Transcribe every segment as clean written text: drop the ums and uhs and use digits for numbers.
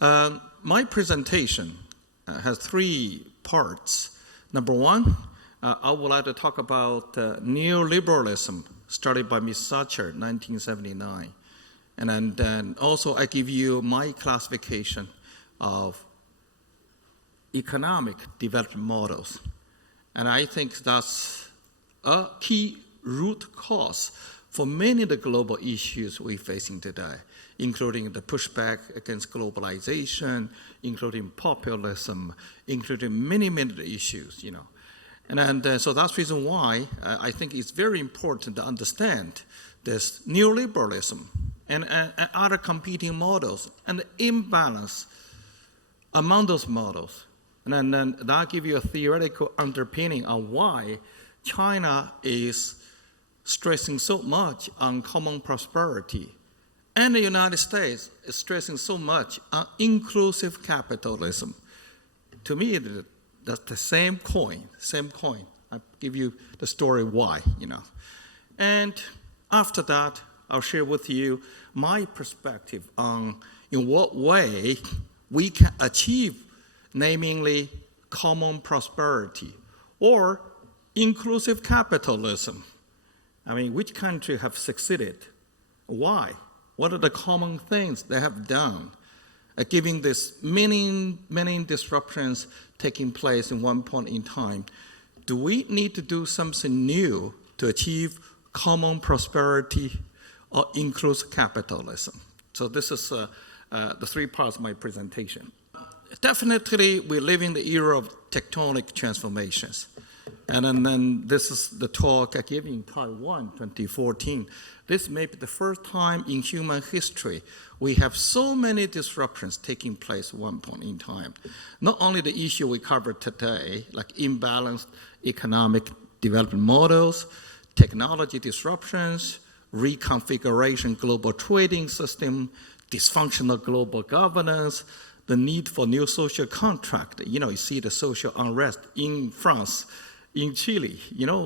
My presentation has three parts. Number one, I would like to talk about neoliberalism started by Ms. Thatcher in 1979. And then also I give you my classification of economic development models. And I think that's a key root cause for many of the global issues we're facing today, including the pushback against globalization, including populism, including many issues, And so that's the reason why I think it's very important to understand this neoliberalism and other competing models and the imbalance among those models. And then that'll give you a theoretical underpinning on why China is stressing so much on common prosperity. And the United States is stressing so much on inclusive capitalism. To me, that's the same coin. I'll give you the story why, And after that, I'll share with you my perspective on in what way we can achieve, namely common prosperity or inclusive capitalism. I mean, which country have succeeded? Why? What are the common things they have done? Giving this many disruptions taking place in one point in time, do we need to do something new to achieve common prosperity or inclusive capitalism? So this is the three parts of my presentation. Definitely, we live in the era of tectonic transformations. And then this is the talk I gave in Taiwan 2014. This may be the first time in human history we have so many disruptions taking place at one point in time. Not only the issue we covered today, like imbalanced economic development models, technology disruptions, reconfiguration global trading system, dysfunctional global governance, the need for new social contract. You see the social unrest in France, in Chile,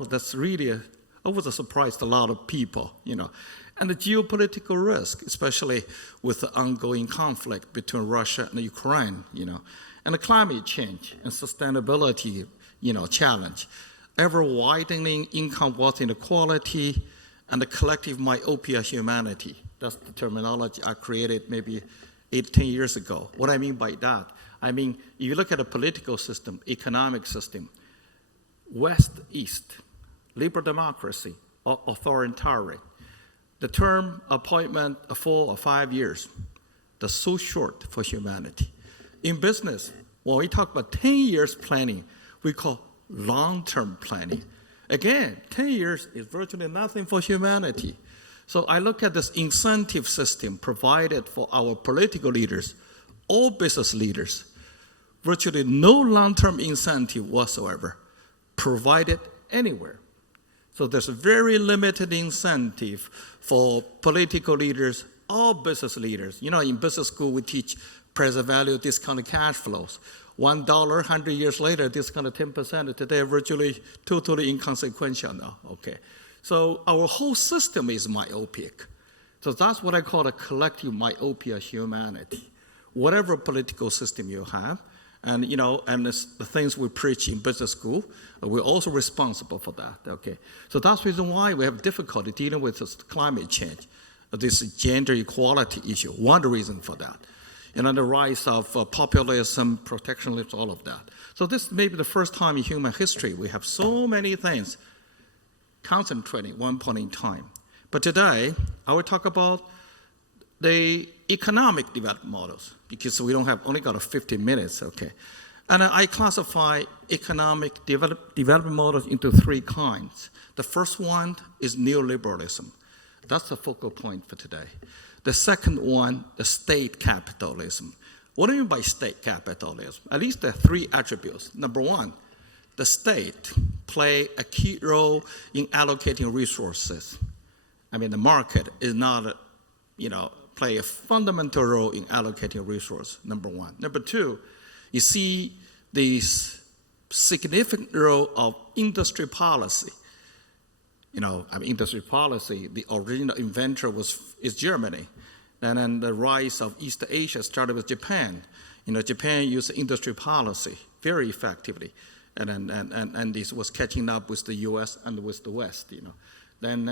that's really was a surprise to a lot of people, And the geopolitical risk, especially with the ongoing conflict between Russia and Ukraine, And the climate change and sustainability, challenge. Ever widening income wealth inequality and the collective myopia of humanity. That's the terminology I created maybe 8, 10 years ago. What I mean by that, if you look at a political system, economic system, West-East, liberal democracy, or authoritarian. The term appointment of 4 or 5 years, that's so short for humanity. In business, when we talk about 10 years planning, we call long-term planning. Again, 10 years is virtually nothing for humanity. So I look at this incentive system provided for our political leaders, all business leaders, virtually no long-term incentive whatsoever provided anywhere. So there's a very limited incentive for political leaders, all business leaders. In business school, we teach present value discounted cash flows. $1, 100 years later, discounted 10%. Today, virtually totally inconsequential now. Okay. So our whole system is myopic. So that's what I call a collective myopia of humanity. Whatever political system you have, and the things we preach in business school, we're also responsible for that. Okay, so that's the reason why we have difficulty dealing with this climate change, this gender equality issue. One reason for that, the rise of populism, protectionism, all of that. So this may be the first time in human history we have so many things concentrating one point in time. But today I will talk about the economic development models, because we only got 15 minutes, okay? And I classify economic development models into 3 kinds. The first one is neoliberalism. That's the focal point for today. The second one, the state capitalism. What do you mean by state capitalism? At least there are 3 attributes. Number one, the state play a key role in allocating resources. The market is not, play a fundamental role in allocating resources, number one. Number two, you see this significant role of industry policy. Industry policy, the original inventor is Germany. And then the rise of East Asia started with Japan. Japan used industry policy very effectively, and this was catching up with the U.S. and with the West. Then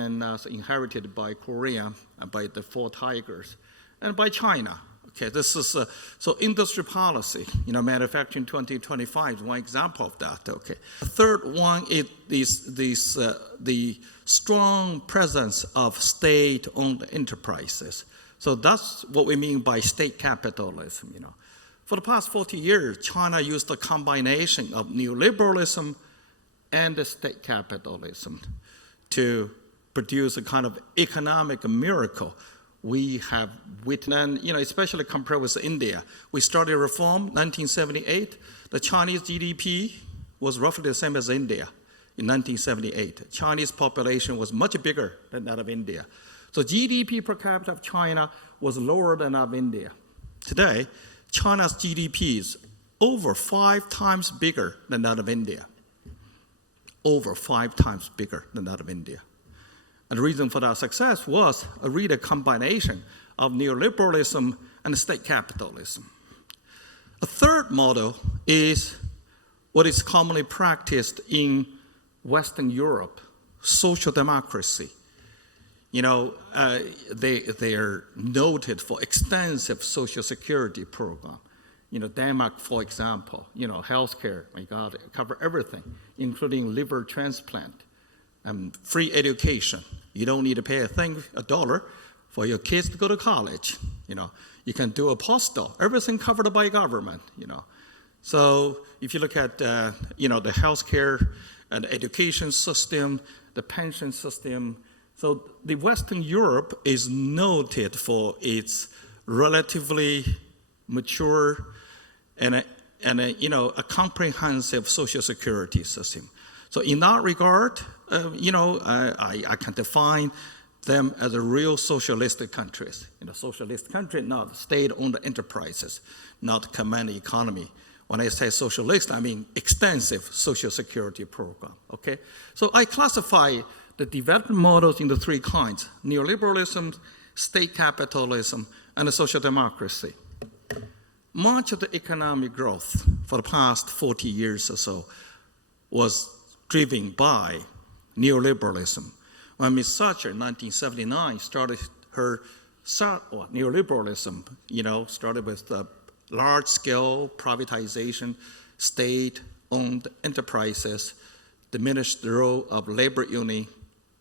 inherited by Korea, by the Four Tigers, and by China. Okay, this is so industry policy. Manufacturing 2025 is one example of that. Okay, the third one is the strong presence of state-owned enterprises. So that's what we mean by state capitalism. For the past 40 years, China used a combination of neoliberalism and state capitalism to produce a kind of economic miracle we have witnessed, especially compared with India. We started reform 1978. The Chinese GDP was roughly the same as India in 1978. Chinese population was much bigger than that of India. So GDP per capita of China was lower than that of India. Today, China's GDP is over 5 times bigger than that of India. Over 5 times bigger than that of India. And the reason for that success was a really combination of neoliberalism and state capitalism. A third model is what is commonly practiced in Western Europe, social democracy. They are noted for extensive social security program. Denmark, for example, healthcare, my God, cover everything, including liver transplant and free education. You don't need to pay a dollar for your kids to go to college. You can do a postdoc, everything covered by government. So if you look at the healthcare and education system, the pension system. So the Western Europe is noted for its relatively mature and a comprehensive social security system. So in that regard, I can define them as a real socialistic countries. Socialist country, not state-owned enterprises, not command economy. When I say socialist, I mean extensive social security program. Okay, so I classify the development models into 3 kinds: neoliberalism, state capitalism, and social democracy. Much of the economic growth for the past 40 years or so was driven by neoliberalism. When Ms. Thatcher in 1979 started her neoliberalism, started with large-scale privatization, state-owned enterprises, diminished the role of labor union,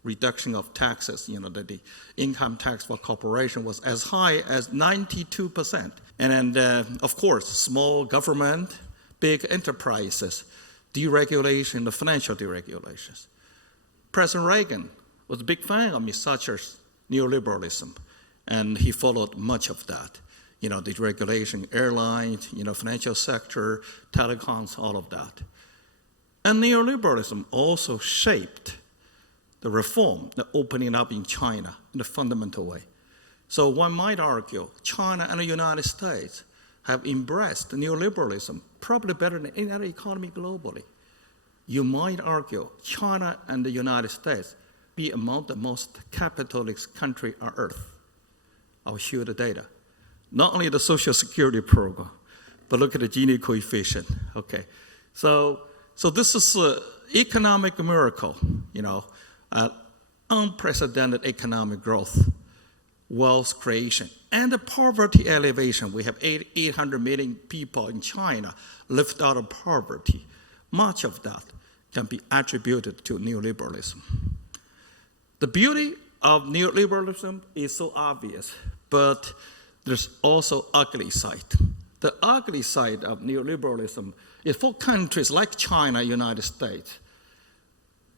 reduction of taxes, the income tax for corporation was as high as 92%. And then, of course, small government, big enterprises, deregulation, the financial deregulations. President Reagan was a big fan of Ms. Thatcher's neoliberalism, and he followed much of that. Deregulation, airlines, financial sector, telecoms, all of that. And neoliberalism also shaped the reform, the opening up in China in a fundamental way. So one might argue China and the United States have embraced neoliberalism probably better than any other economy globally. You might argue China and the United States be among the most capitalist countries on earth. I'll show you the data. Not only the Social Security program, but look at the Gini coefficient. Okay, so this is an economic miracle, unprecedented economic growth, wealth creation, and the poverty elevation. We have 800 million people in China lived out of poverty. Much of that can be attributed to neoliberalism. The beauty of neoliberalism is so obvious, but there's also ugly side. The ugly side of neoliberalism is for countries like China, United States,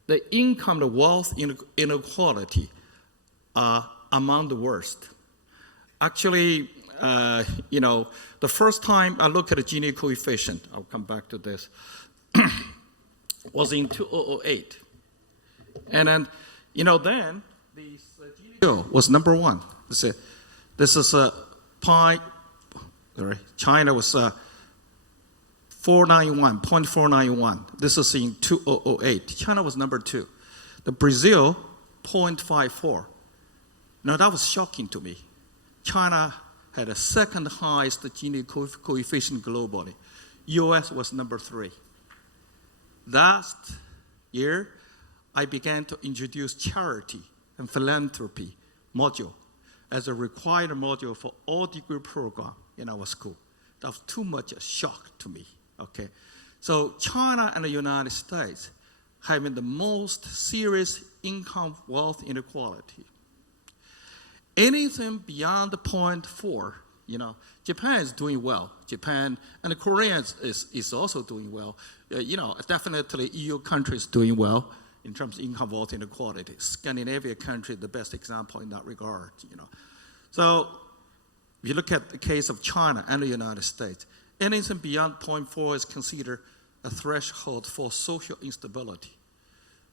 the income, the wealth inequality are among the worst. Actually, the first time I looked at the Gini coefficient, I'll come back to this, was in 2008. And then, then the Gini was number 1. This is a China was 0.491. This is in 2008. China was number 2. The Brazil, 0.54. Now that was shocking to me. China had the second highest Gini coefficient globally. US was number 3. Last year, I began to introduce charity and philanthropy module as a required module for all degree program in our school. That was too much a shock to me, okay? So China and the United States having the most serious income wealth inequality. Anything beyond the 0.4, Japan is doing well. Japan and the Koreans is also doing well. Definitely EU countries doing well in terms of income wealth inequality. Scandinavia country, the best example in that regard, So if you look at the case of China and the United States, anything beyond 0.4 is considered a threshold for social instability.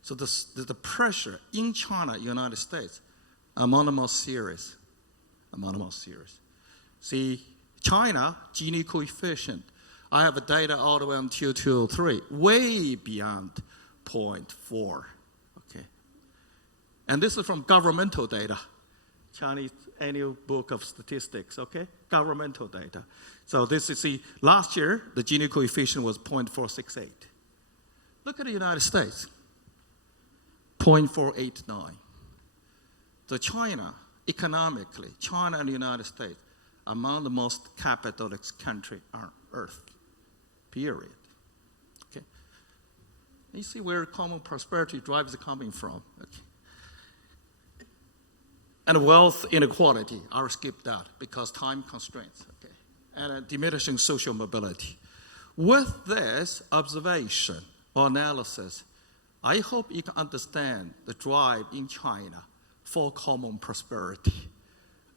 So the pressure in China, United States, among the most serious. See, China, Gini coefficient, I have a data all the way until 203, way beyond 0.4, okay? And this is from governmental data, Chinese Annual Book of Statistics, okay? Governmental data. So this is, see, last year, the Gini coefficient was 0.468. Look at the United States, 0.489. So China, economically, China and the United States, among the most capitalist country on earth, period. Okay. You see where common prosperity drives are coming from. Okay. And wealth inequality, I'll skip that because time constraints, okay. And diminishing social mobility. With this observation or analysis, I hope you can understand the drive in China for common prosperity,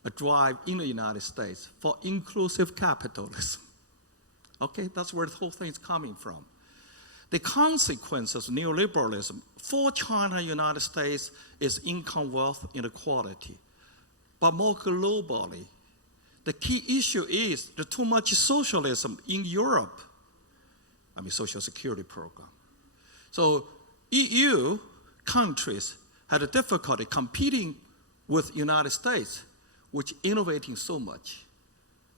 a drive in the United States for inclusive capitalism. Okay, that's where the whole thing is coming from. The consequences of neoliberalism for China and the United States is income wealth inequality. But more globally, the key issue is the too much socialism in Europe. Social security program. So EU countries had a difficulty competing with United States, which innovating so much.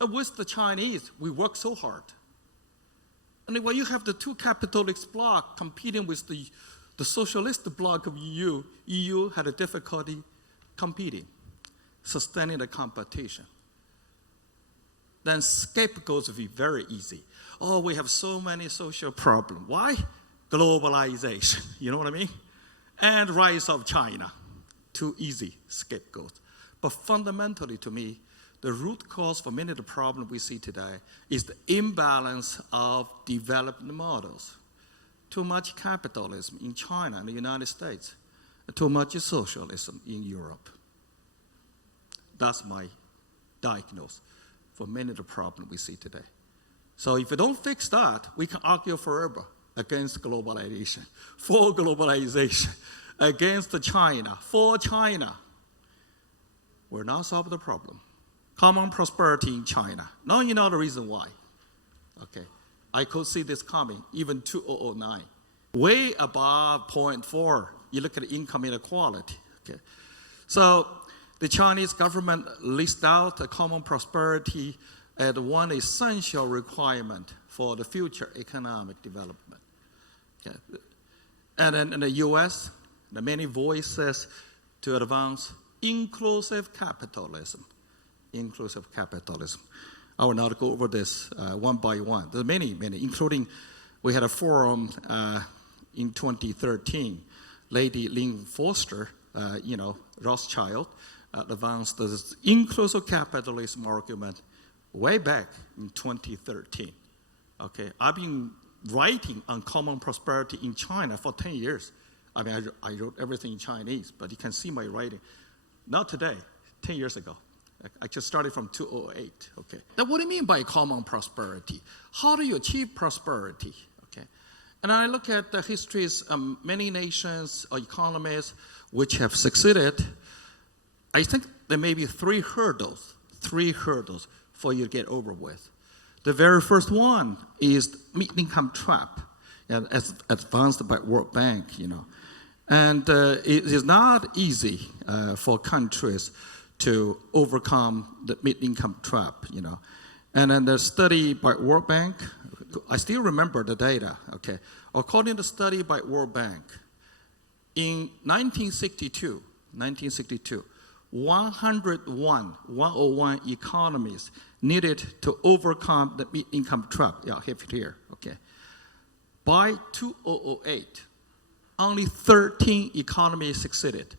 And with the Chinese, we work so hard. And when you have the two capitalist blocs competing with the socialist bloc of EU had a difficulty competing, sustaining the competition. Then scapegoats will be very easy. Oh, we have so many social problems. Why? Globalization, you know what I mean? And rise of China. Too easy scapegoats. But fundamentally to me, the root cause for many of the problems we see today is the imbalance of developed models. Too much capitalism in China and the United States, and too much socialism in Europe. That's my diagnosis for many of the problems we see today. So if we don't fix that, we can argue forever against globalization, for globalization, against China, for China. We're not solving the problem. Common prosperity in China. Now you know the reason why. Okay, I could see this coming, even 2009. Way above 0.4, you look at income inequality. Okay, so the Chinese government lists out the common prosperity as one essential requirement for the future economic development. Okay. And then in the US, the many voices to advance inclusive capitalism. Inclusive capitalism. I will not go over this one by one. There are many, including we had a forum in 2013. Lady Lynn Foster, Rothschild, advanced this inclusive capitalism argument way back in 2013. Okay, I've been writing on common prosperity in China for 10 years. I wrote everything in Chinese, but you can see my writing. Not today, 10 years ago. I just started from 2008, okay. Now what do you mean by common prosperity? How do you achieve prosperity, okay? And I look at the histories of many nations or economies which have succeeded. I think there may be three hurdles for you to get over with. The very first one is mid-income trap, as advanced by World Bank, And it is not easy for countries to overcome the mid-income trap, And then the study by World Bank, I still remember the data, okay? According to the study by World Bank, in 1962, 101 economies needed to overcome the mid-income trap. Yeah, I have it here, okay? By 2008, only 13 economies succeeded.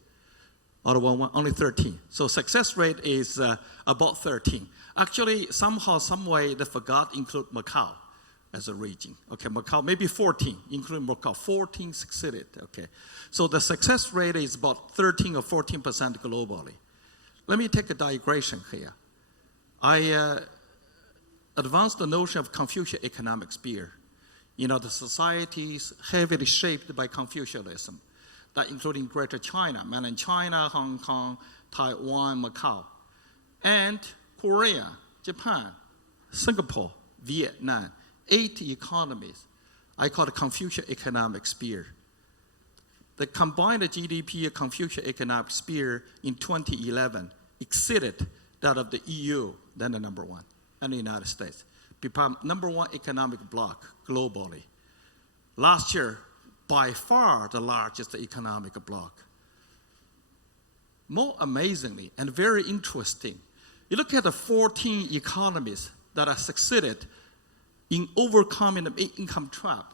Out of only 13. So success rate is about 13. Actually, somehow, some way, they forgot to include Macau as a region. Okay, Macau, maybe 14, including Macau. 14 succeeded, okay. So the success rate is about 13 or 14% globally. Let me take a digression here. I advanced the notion of Confucian economic sphere. The society is heavily shaped by Confucianism, that including Greater China, mainland China, Hong Kong, Taiwan, Macau, and Korea, Japan, Singapore, Vietnam, 8 economies. I call it Confucian economic sphere. The combined GDP of Confucian economic sphere in 2011 exceeded that of the EU, then the number one, and the United States. Become number one economic bloc globally. Last year, by far the largest economic bloc. More amazingly and very interesting, you look at the 14 economies that have succeeded in overcoming the income trap.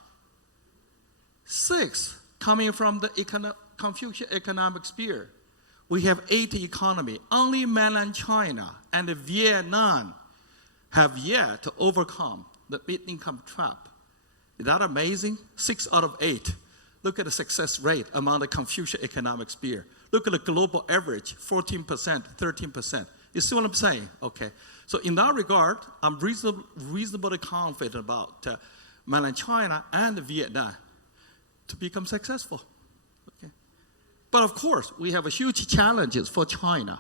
6 coming from the Confucian economic sphere. We have 8 economies. Only mainland China and Vietnam have yet to overcome the mid-income trap. Is that amazing? 6 out of 8. Look at the success rate among the Confucian economic sphere. Look at the global average, 14%, 13%. You see what I'm saying? Okay. So in that regard, I'm reasonably confident about mainland China and Vietnam to become successful. Okay. But of course, we have huge challenges for China.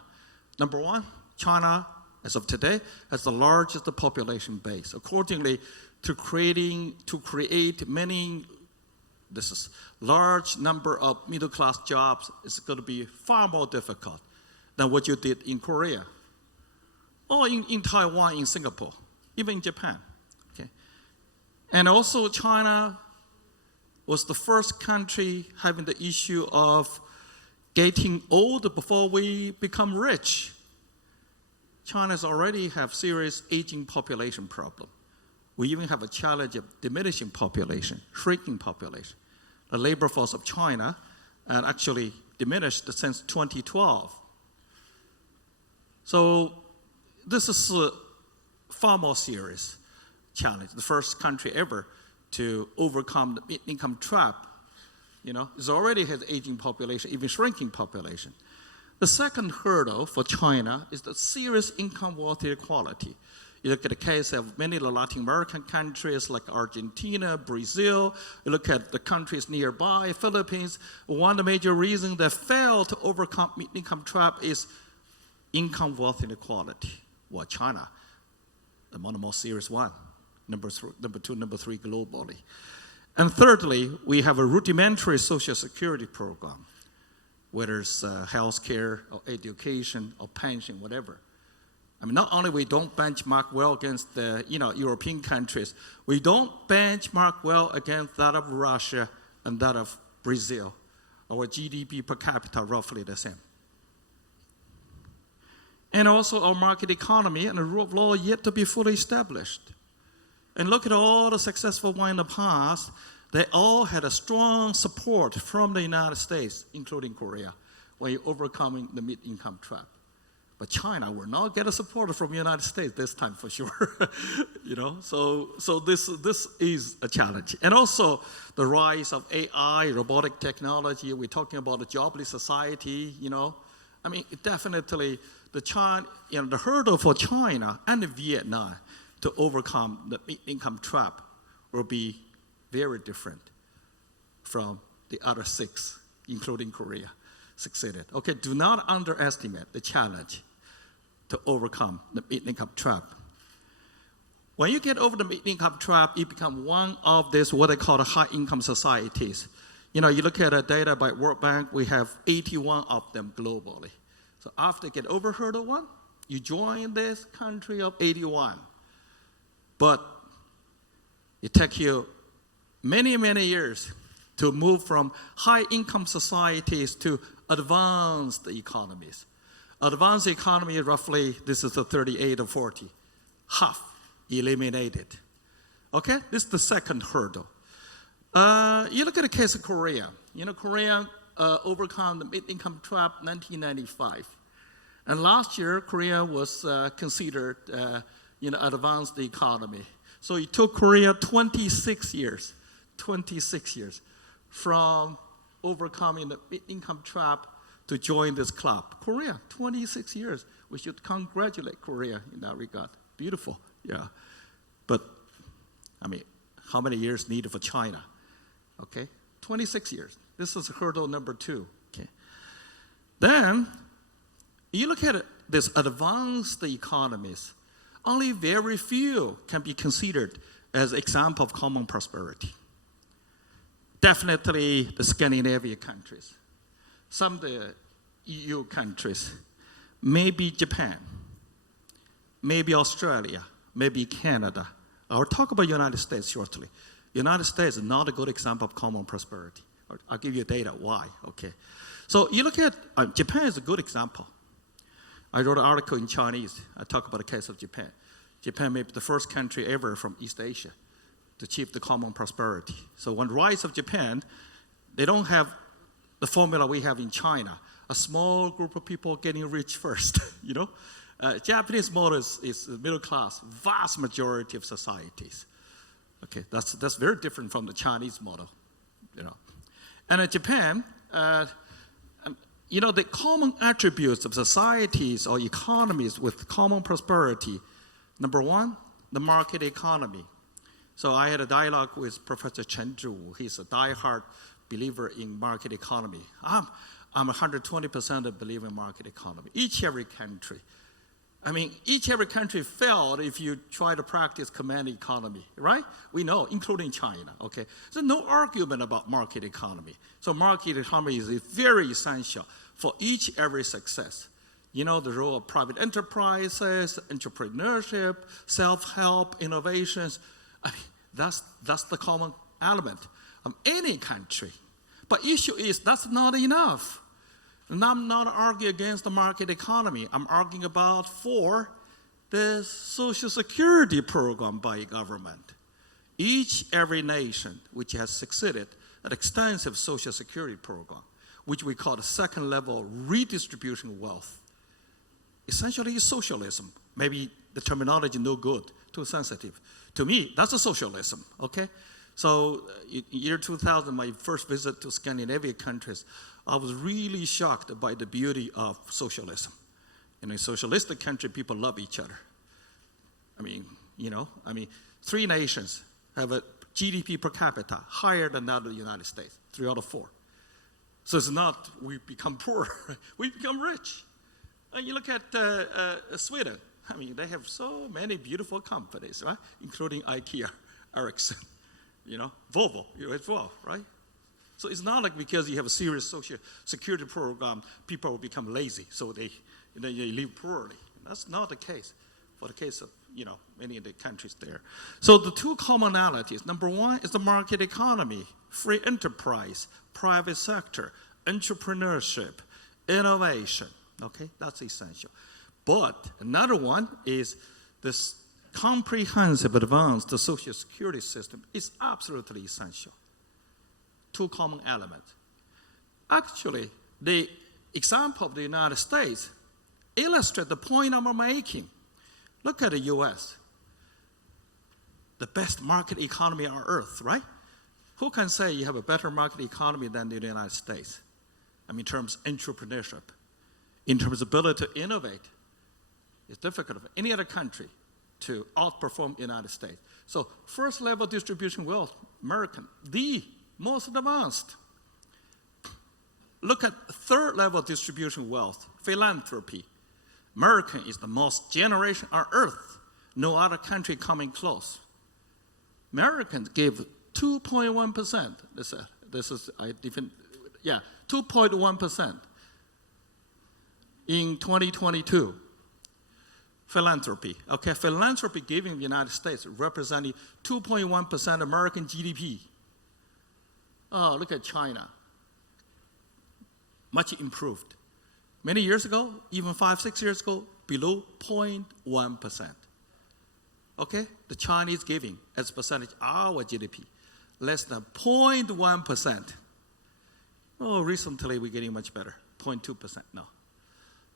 Number one, China, as of today, has the largest population base. Accordingly, to create many large number of middle-class jobs is going to be far more difficult than what you did in Korea, or in Taiwan, in Singapore, even in Japan. Okay? And also China was the first country having the issue of getting old before we become rich. China's already have serious aging population problem. We even have a challenge of diminishing population, shrinking population. The labor force of China actually diminished since 2012. So this is a far more serious challenge. The first country ever to overcome the mid-income trap, it already has aging population, even shrinking population. The second hurdle for China is the serious income wealth inequality. You look at the case of many of the Latin American countries like Argentina, Brazil. You look at the countries nearby, Philippines. One of the major reasons they fail to overcome mid-income trap is income wealth inequality. Well, China, one of the most serious one. Number 2, number 3 globally. And thirdly, we have a rudimentary social security program, whether it's health care or education or pension, whatever. I mean, not only we don't benchmark well against the European countries, we don't benchmark well against that of Russia and that of Brazil. Our GDP per capita roughly the same. And also our market economy and the rule of law yet to be fully established. And look at all the successful ones in the past. They all had a strong support from the United States, including Korea, when you're overcoming the mid-income trap. But China will not get a support from the United States this time for sure. So this is a challenge. And also the rise of AI, robotic technology. We're talking about a jobless society. I mean, definitely the hurdle for China and Vietnam to overcome the mid-income trap will be very different from the other 6, including Korea, succeeded. Okay, do not underestimate the challenge to overcome the mid-income trap. When you get over the mid-income trap, you become one of these what they call the high-income societies. You look at the data by World Bank, we have 81 of them globally. So after you get over hurdle 1, you join this country of 81. But it takes you many, many years to move from high-income societies to advanced economies. Advanced economy, roughly, this is the 38 or 40. Half eliminated. Okay, this is the second hurdle. You look at the case of Korea. Korea overcome the mid-income trap in 1995. And last year, Korea was considered advanced economy. So it took Korea 26 years from overcoming the mid-income trap to join this club. Korea, 26 years. We should congratulate Korea in that regard. Beautiful, yeah. But, how many years needed for China? Okay, 26 years. This is hurdle number 2. Okay. Then, you look at these advanced economies, only very few can be considered as example of common prosperity. Definitely the Scandinavian countries, some of the EU countries, maybe Japan, maybe Australia, maybe Canada. I'll talk about United States shortly. United States is not a good example of common prosperity. I'll give you data why, okay. So you look at, Japan is a good example. I wrote an article in Chinese. I talk about the case of Japan. Japan may be the first country ever from East Asia to achieve the common prosperity. So when the rise of Japan, they don't have the formula we have in China, a small group of people getting rich first, Japanese model is middle class, vast majority of societies. Okay, that's very different from the Chinese model, And in Japan, the common attributes of societies or economies with common prosperity, number 1, the market economy. So I had a dialogue with Professor Chen Zhu. He's a diehard believer in market economy. I'm 120% a believer in market economy. Every country failed if you try to practice command economy, right? We know, including China, okay? So no argument about market economy. So market economy is very essential for every success. The role of private enterprises, entrepreneurship, self-help, innovations. That's the common element of any country. But issue is that's not enough. And I'm not arguing against the market economy. I'm arguing about for the Social Security program by government. Every nation which has succeeded at extensive Social Security program, which we call the second level redistribution of wealth. Essentially, it's socialism. Maybe the terminology no good, too sensitive. To me, that's a socialism, okay? So in year 2000, my first visit to Scandinavian countries, I was really shocked by the beauty of socialism. In a socialistic country, people love each other. 3 nations have a GDP per capita higher than that of the United States, 3 out of 4. So it's not we become poor, we become rich. And you look at Sweden. They have so many beautiful companies, right? Including IKEA, Ericsson, Volvo, as well, right? So it's not like because you have a serious social security program, people will become lazy, so they live poorly. That's not the case for the case of, many of the countries there. So the 2 commonalities, number 1 is the market economy, free enterprise, private sector, entrepreneurship, innovation. Okay, that's essential. But another one is this comprehensive advanced social security system is absolutely essential. 2 common elements. Actually, the example of the United States illustrates the point I'm making. Look at the U.S., the best market economy on earth, right? Who can say you have a better market economy than the United States? In terms of entrepreneurship, in terms of ability to innovate. It's difficult for any other country to outperform the United States. So first level distribution wealth, American, the most advanced. Look at third level distribution wealth, philanthropy. American is the most generation on earth. No other country coming close. Americans give 2.1%. This is 2.1%. in 2022. Philanthropy. Okay, philanthropy giving the United States representing 2.1% American GDP. Oh, look at China. Much improved. Many years ago, even 5-6 years ago, below 0.1%. Okay, the Chinese giving as a percentage of our GDP, less than 0.1%. Oh, recently we're getting much better, 0.2% now.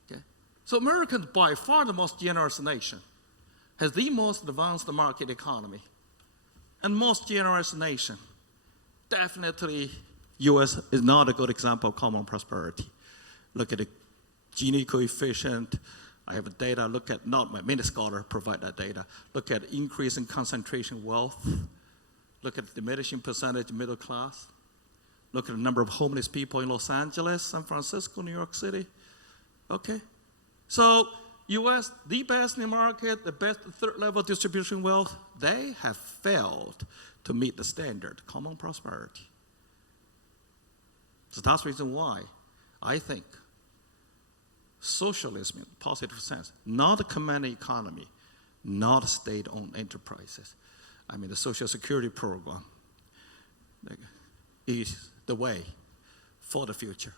Okay, so Americans, by far the most generous nation, has the most advanced market economy, and most generous nation. Definitely, U.S. is not a good example of common prosperity. Look at the Gini coefficient. I have data. Look at, not my many scholars provide that data. Look at increase in concentration wealth. Look at the diminishing percentage middle class. Look at the number of homeless people in Los Angeles, San Francisco, New York City. Okay? So, U.S., the best in the market, the best third level distribution wealth, they have failed to meet the standard, common prosperity. So that's the reason why I think socialism in a positive sense, not a command economy, not state-owned enterprises. I mean, the Social Security program is the way for the future.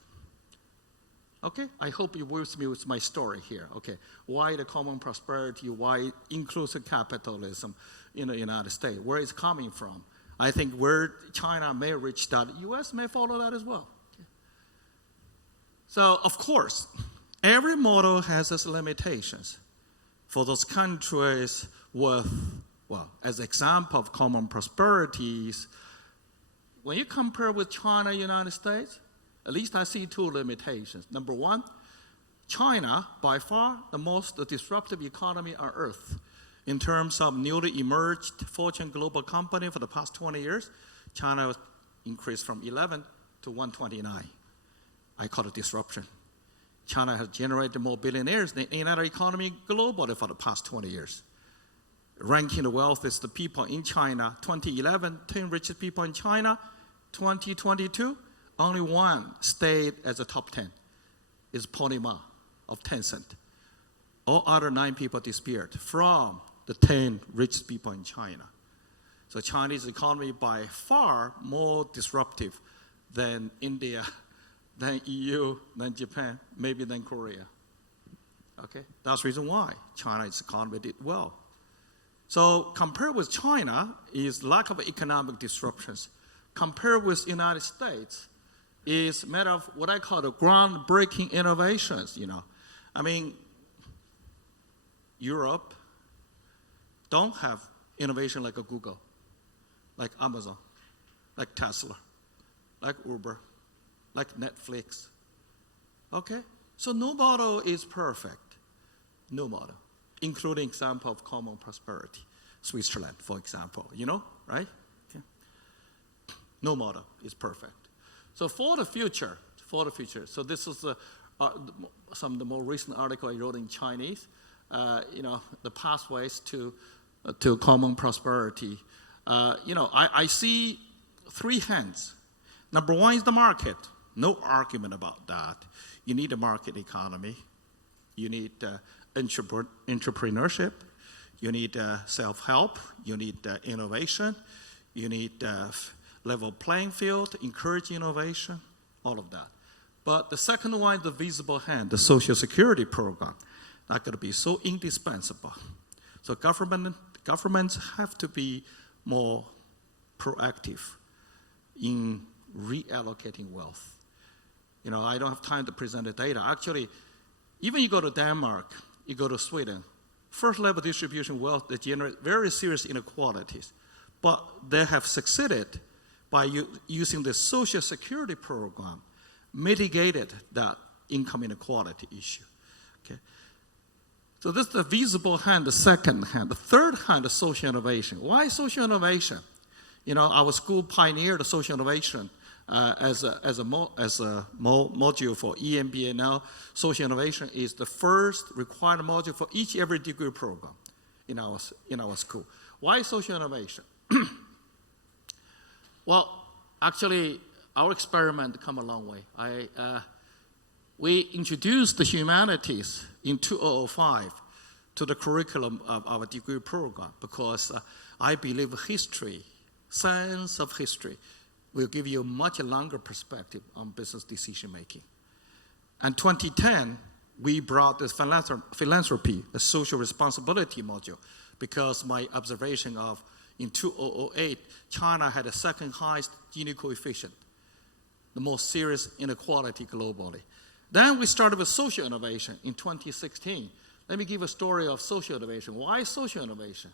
Okay, I hope you with me with my story here. Okay, why the common prosperity, why inclusive capitalism in the United States, where it's coming from. I think where China may reach that, U.S. may follow that as well. Okay. So, of course, every model has its limitations. For those countries with, well, as example of common prosperities, when you compare with China, United States, at least I see two limitations. Number one, China, by far the most disruptive economy on earth. In terms of newly emerged Fortune global company for the past 20 years, China increased from 11 to 129. I call it disruption. China has generated more billionaires than any other economy globally for the past 20 years. Ranking the wealth is the people in China. 2011, 10 richest people in China. 2022, only one stayed as a top 10. Is Pony Ma of Tencent. All other 9 people disappeared from the 10 richest people in China. So Chinese economy by far more disruptive than India, than EU, than Japan, maybe than Korea. Okay, that's the reason why China's economy did well. So compared with China is lack of economic disruptions. Compared with United States is made of what I call the groundbreaking innovations, you know. I mean, Europe don't have innovation like a Google, like Amazon, like Tesla, like Uber, like Netflix. Okay? So no model is perfect. No model, including example of common prosperity. Switzerland, for example, you know, right? Okay. No model is perfect. So for the future, so this is some of the more recent article I wrote in Chinese, you know, the pathways to common prosperity. You know, I see 3 hands. Number one is the market. No argument about that. You need a market economy. You need entrepreneurship. You need self-help. You need innovation. You need level playing field, encourage innovation, all of that. But the second one is the visible hand, the Social Security program. That's going to be so indispensable. So governments have to be more proactive in reallocating wealth. You know, I don't have time to present the data. Actually, even you go to Denmark, you go to Sweden, first level distribution wealth, they generate very serious inequalities. But they have succeeded by using the Social Security program, mitigated that income inequality issue. Okay? So this is the visible hand, the second hand. The third hand is social innovation. Why social innovation? You know, our school pioneered the social innovation as a module for EMBA now. Social innovation is the first required module for every degree program in our school. Why social innovation? Well, actually, our experiment come a long way. we introduced the humanities in 2005 to the curriculum of our degree program because I believe history, science of history, will give you a much longer perspective on business decision making. And 2010, we brought this philanthropy, a social responsibility module, because my observation of in 2008, China had the second highest Gini coefficient, the most serious inequality globally. Then we started with social innovation in 2016. Let me give a story of social innovation. Why social innovation?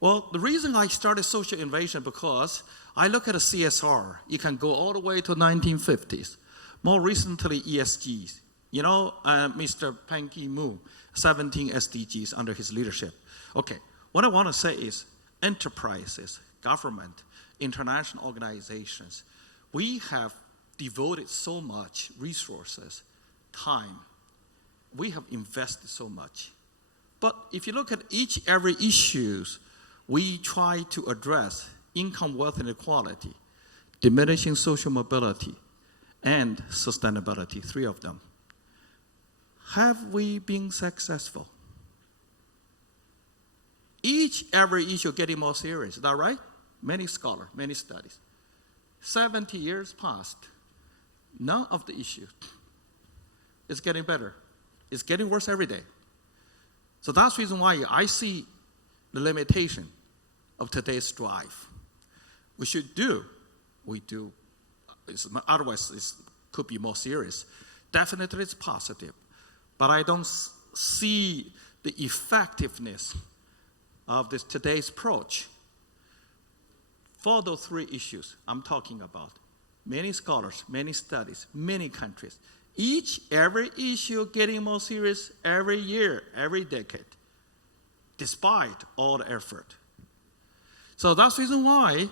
Well, the reason I started social innovation because I look at a CSR. You can go all the way to 1950s. More recently, ESGs. You know, Mr. Ban Ki-moon, 17 SDGs under his leadership. Okay, what I want to say is enterprises, government, international organizations, we have devoted so much resources, time. We have invested so much. But if you look at every issues, we try to address income, wealth, inequality, diminishing social mobility, and sustainability, three of them. Have we been successful? Every issue getting more serious, is that right? Many scholars, many studies. 70 years passed, none of the issues is getting better. It's getting worse every day. So that's the reason why I see the limitation of today's drive. We do. Otherwise, it could be more serious. Definitely it's positive. But I don't see the effectiveness of today's approach for those three issues I'm talking about. Many scholars, many studies, many countries. Every issue getting more serious every year, every decade, despite all the effort. So that's the reason why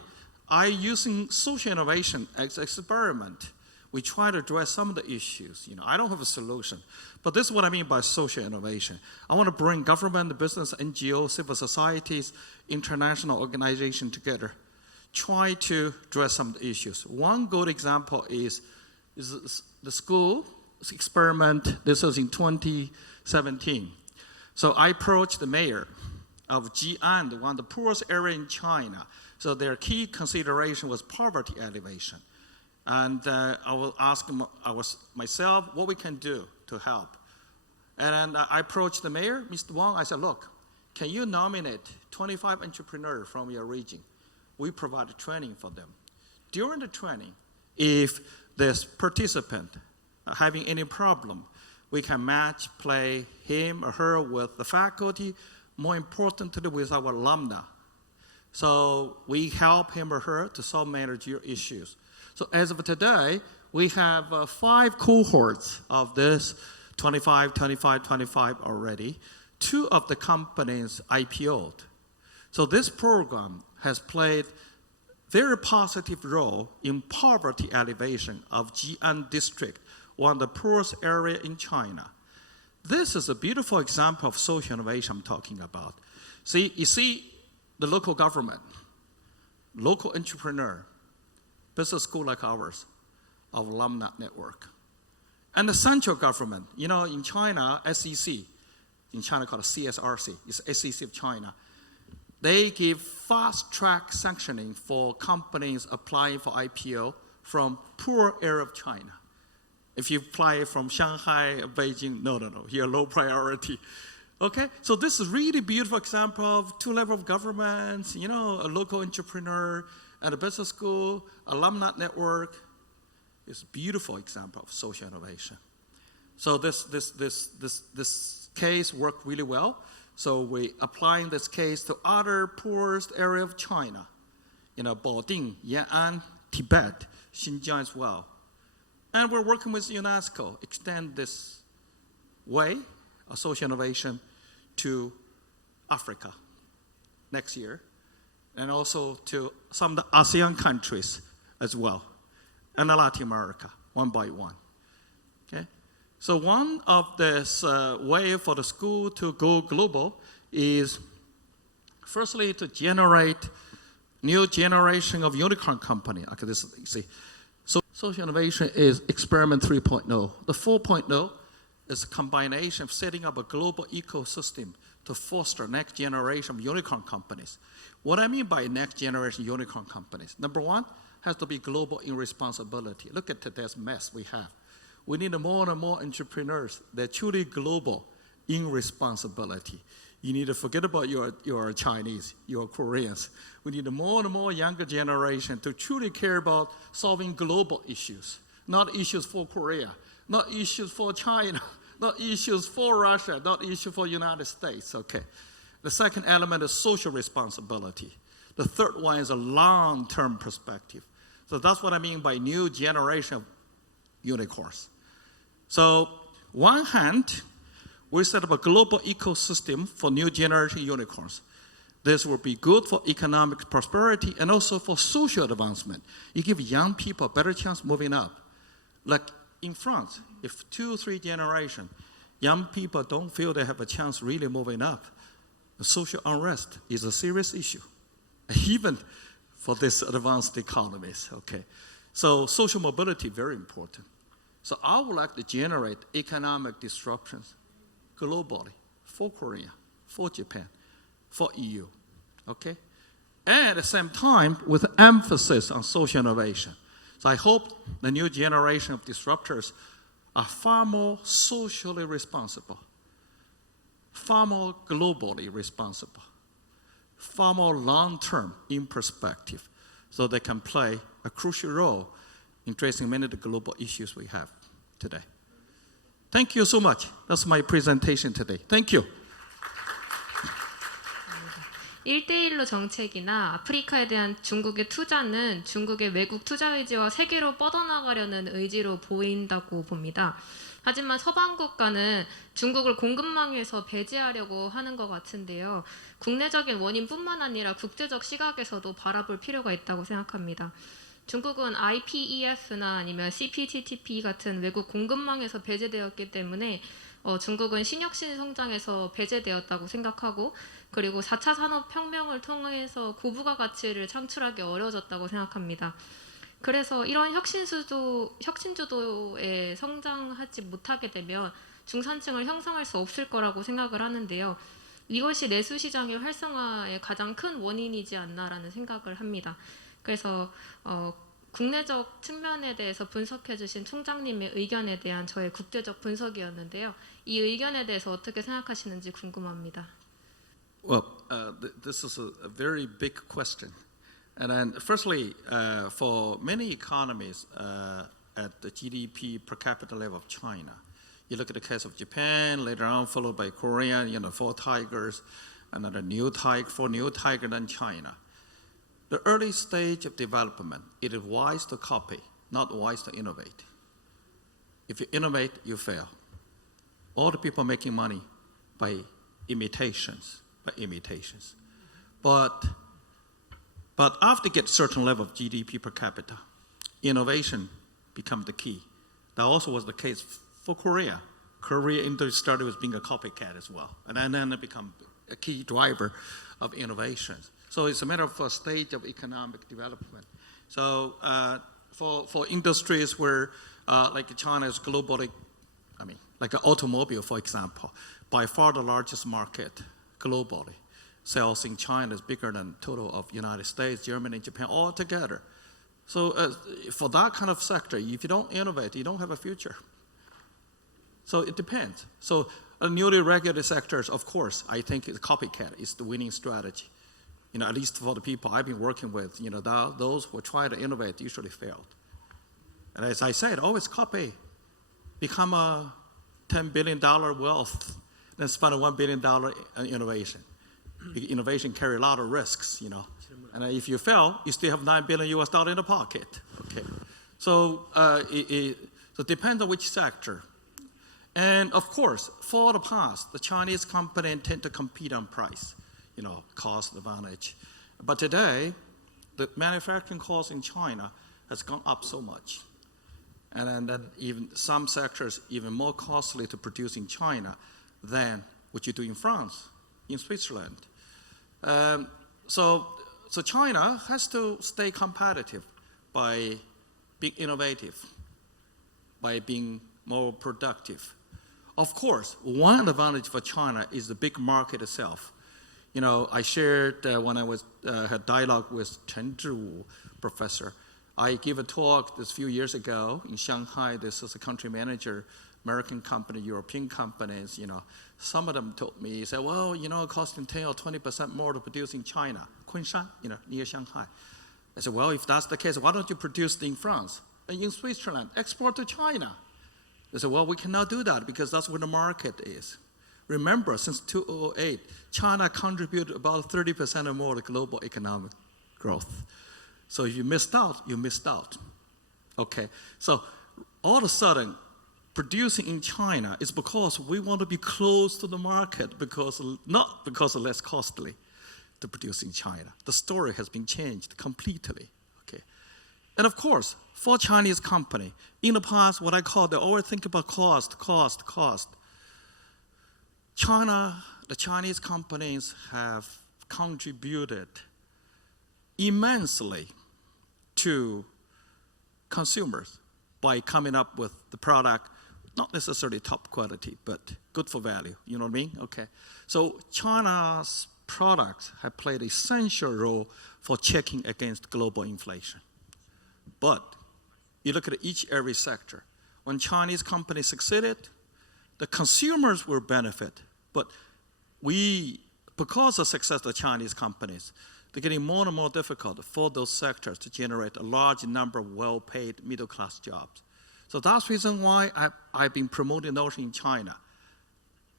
I'm using social innovation as an experiment. We try to address some of the issues. I don't have a solution, but this is what I mean by social innovation. I want to bring government, business, NGOs, civil societies, international organizations together, try to address some of the issues. One good example is the school experiment. This was in 2017. So I approached the mayor of Jian, one of the poorest area in China. So their key consideration was poverty alleviation. And I will ask myself what we can do to help. And I approached the mayor, Mr. Wang. I said, look, can you nominate 25 entrepreneurs from your region? We provide training for them. During the training, if this participant having any problem, we can match play him or her with the faculty, more importantly with our alumni. So we help him or her to solve managerial issues. So as of today, we have 5 cohorts of this 25 already. 2 of the companies IPO'd. So this program has played very positive role in poverty alleviation of Jian district, one of the poorest area in China. This is a beautiful example of social innovation I'm talking about. You see the local government, local entrepreneur, business school like ours, of alumni network. And the central government, in China, SEC, in China called CSRC, it's SEC of China. They give fast-track sanctioning for companies applying for IPO from poor area of China. If you apply from Shanghai, Beijing, no, here low priority. Okay, so this is really beautiful example of 2 levels of governments, a local entrepreneur, and a business school, alumni network. It's a beautiful example of social innovation. So this case worked really well. So we applying this case to other poorest area of China, Baoding, Yan'an, Tibet, Xinjiang as well. And we're working with UNESCO, extend this way of social innovation to Africa next year, and also to some of the ASEAN countries as well, and Latin America, one by one. Okay? So one of this way for the school to go global is firstly to generate new generation of unicorn company. Okay, So social innovation is experiment 3.0. The 4.0 is a combination of setting up a global ecosystem to foster next generation of unicorn companies. What I mean by next generation unicorn companies, number one, has to be global in responsibility. Look at today's mess we have. We need more and more entrepreneurs that are truly global in responsibility. You need to forget about your Chinese, your Koreans. We need more and more younger generation to truly care about solving global issues, not issues for Korea, not issues for China, not issues for Russia, not issues for United States, okay. The second element is social responsibility. The third one is a long-term perspective. So that's what I mean by new generation of unicorns. So one hand, we set up a global ecosystem for new generation unicorns. This will be good for economic prosperity and also for social advancement. You give young people a better chance moving up. Like in France, if 2 or 3 generations, young people don't feel they have a chance really moving up, the social unrest is a serious issue, even for these advanced economies, okay? So social mobility, very important. So I would like to generate economic disruptions globally for Korea, for Japan, for EU, okay? And at the same time, with emphasis on social innovation. So I hope the new generation of disruptors are far more socially responsible, far more globally responsible, far more long-term in perspective, so they can play a crucial role in addressing many of the global issues we have today. Thank you so much. That's my presentation today. Thank you. 1대1로 정책이나 아프리카에 대한 중국의 투자는 중국의 외국 투자 의지와 세계로 뻗어나가려는 의지로 보인다고 봅니다. 하지만 서방 국가는 중국을 공급망에서 배제하려고 하는 것 같은데요. 국내적인 원인뿐만 아니라 국제적 시각에서도 바라볼 필요가 있다고 생각합니다. 중국은 IPEF나 아니면 CPTPP 같은 외국 공급망에서 배제되었기 때문에 중국은 신혁신 성장에서 배제되었다고 생각하고, 그리고 4차 산업혁명을 통해서 고부가 가치를 창출하기 어려워졌다고 생각합니다. 그래서 이런 혁신주도에 성장하지 못하게 되면 중산층을 형성할 수 없을 거라고 생각을 하는데요. 이것이 내수시장의 활성화의 가장 큰 원인이지 않나라는 생각을 합니다. 그래서 국내적 측면에 대해서 분석해 주신 총장님의 의견에 대한 저의 국제적 분석이었는데요. 이 의견에 대해서 어떻게 생각하시는지 궁금합니다. Well, this is a very big question. And then firstly, for many economies at the GDP per capita level of China, you look at the case of Japan, later on followed by Korea, 4 tigers, another new tiger, 4 new tigers, then China. The early stage of development, it is wise to copy, not wise to innovate. If you innovate, you fail. All the people making money by imitations. But after you get a certain level of GDP per capita, innovation becomes the key. That also was the case for Korea. Korea industry started with being a copycat as well, and then it became a key driver of innovations. So it's a matter of a stage of economic development. So for industries where like China is globally, like an automobile, for example, by far the largest market globally. Sales in China is bigger than total of United States, Germany, Japan, all together. So for that kind of sector, if you don't innovate, you don't have a future. So it depends. So newly regulated sectors, of course, I think copycat is the winning strategy. At least for the people I've been working with, those who try to innovate usually failed. And as I said, always copy. Become a $10 billion wealth, then spend a $1 billion innovation. Innovation carry a lot of risks, And if you fail, you still have $9 billion in the pocket. Okay. So it depends on which sector. And of course, for the past, the Chinese company tend to compete on price, cost advantage. But today, the manufacturing cost in China has gone up so much. And then even some sectors even more costly to produce in China than what you do in France, in Switzerland. So China has to stay competitive by being innovative, by being more productive. Of course, one advantage for China is the big market itself. You know, I shared when I had dialogue with Chen Zhiwu professor. I gave a talk this few years ago in Shanghai. This is a country manager, American company, European companies. You know, some of them told me, said, well, you know, costing 10 or 20% more to produce in China, Kunshan, you know, near Shanghai. I said, well, if that's the case, why don't you produce it in France and in Switzerland, export to China? They said, well, we cannot do that because that's where the market is. Remember, since 2008, China contributed about 30% or more to global economic growth. So if you missed out, you missed out. Okay, so all of a sudden, producing in China is because we want to be close to the market, not because it's less costly to produce in China. The story has been changed completely. Okay, and of course, for Chinese company, in the past, what I call, they always think about cost. The Chinese companies have contributed immensely to consumers by coming up with the product, not necessarily top quality, but good for value. You know what I mean? Okay. So China's products have played an essential role for checking against global inflation. But you look at every sector. When Chinese companies succeeded, the consumers will benefit. But because of the success of the Chinese companies, they're getting more and more difficult for those sectors to generate a large number of well-paid middle-class jobs. So that's the reason why I've been promoting the notion in China.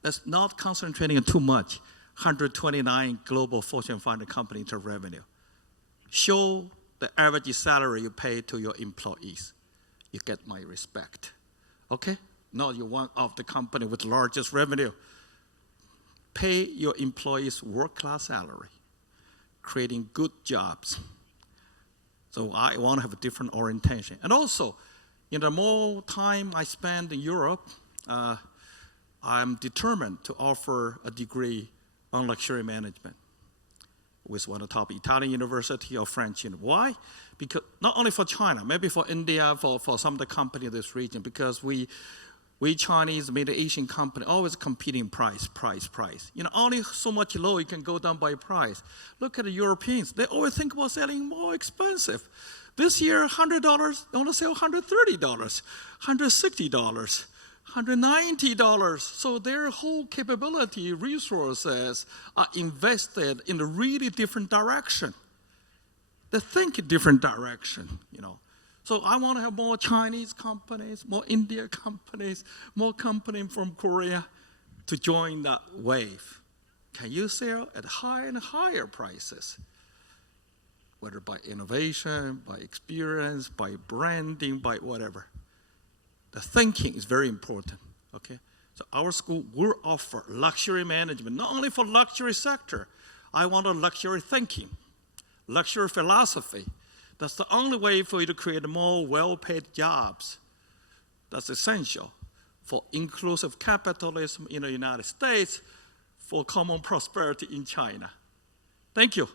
It's not concentrating on too much, 129 global Fortune 500 companies in terms of revenue. Show the average salary you pay to your employees. You get my respect. Okay? Not you're one of the company with the largest revenue. Pay your employees world-class salary, creating good jobs. So I want to have a different orientation. And also, the more time I spend in Europe, I'm determined to offer a degree on luxury management with one of the top Italian university or French university. Why? Because not only for China, maybe for India, for some of the company in this region, because we Chinese, Middle Asian company, always competing price. Only so much low you can go down by price. Look at the Europeans. They always think about selling more expensive. This year, $100, they want to sell $130, $160, $190. So their whole capability, resources are invested in a really different direction. They think a different direction, So I want to have more Chinese companies, more India companies, more companies from Korea to join that wave. Can you sell at higher and higher prices? Whether by innovation, by experience, by branding, by whatever. The thinking is very important, okay? So our school will offer luxury management, not only for luxury sector. I want a luxury thinking, luxury philosophy. That's the only way for you to create more well-paid jobs. That's essential for inclusive capitalism in the United States, for common prosperity in China. Thank you.